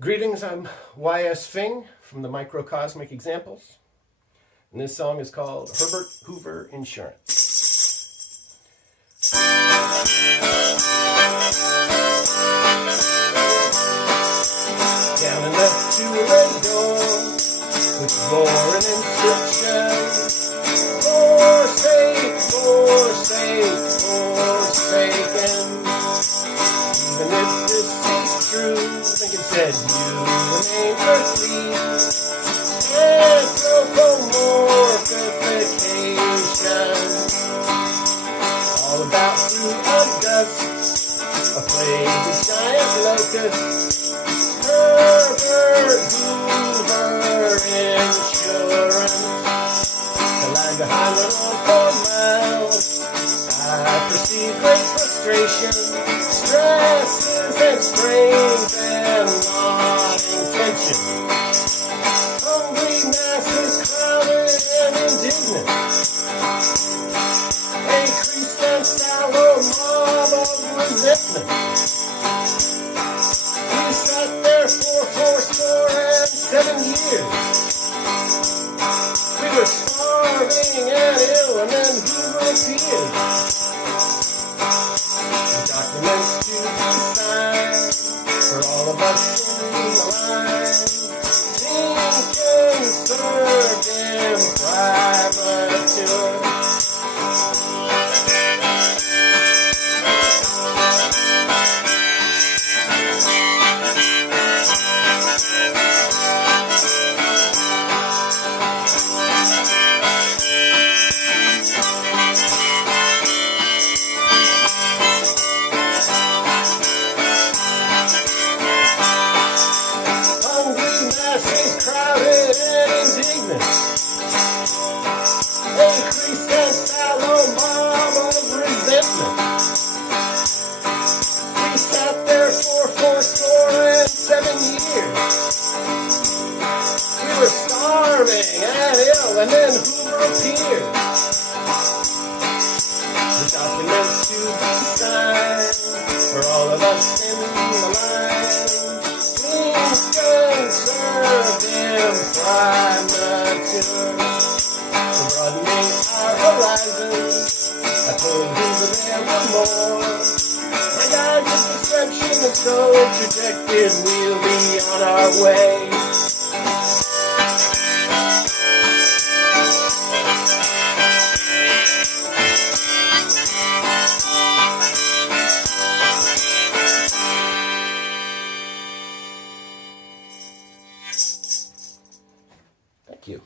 Greetings, I'm Y.S. Fing from the Microcosmic Examples, and this song is called Herbert Hoover Insurance. Down and left to a door, which bore an inscription, Forsake, forsake, forsaken. Even if this is true, Lincoln said, you remain earthly. Anthropomorphification. All about through a dust, a plague of giant locusts. Herbert Hoover Insurance. The line behind went on for miles. I perceive great frustration, stresses and strains and gnawing tension. Hungry masses crowded and indignant. A creased and sallow mob of resentment. We sat there for 7 years. We were starving and ill, and then Hoover appeared. Documents to be signed for all of us in the line. Lincoln served in privature. Crowded and indignant, a creased and sallow mob of resentment. We sat there for 7 years. We were starving and ill, and then Hoover appeared. The documents to be signed for all of us in the line. Lincoln served in primature, broadening our horizons. I told Hoover there were more. My guide took perception, and so interjected, we'll be on our way. Thank you.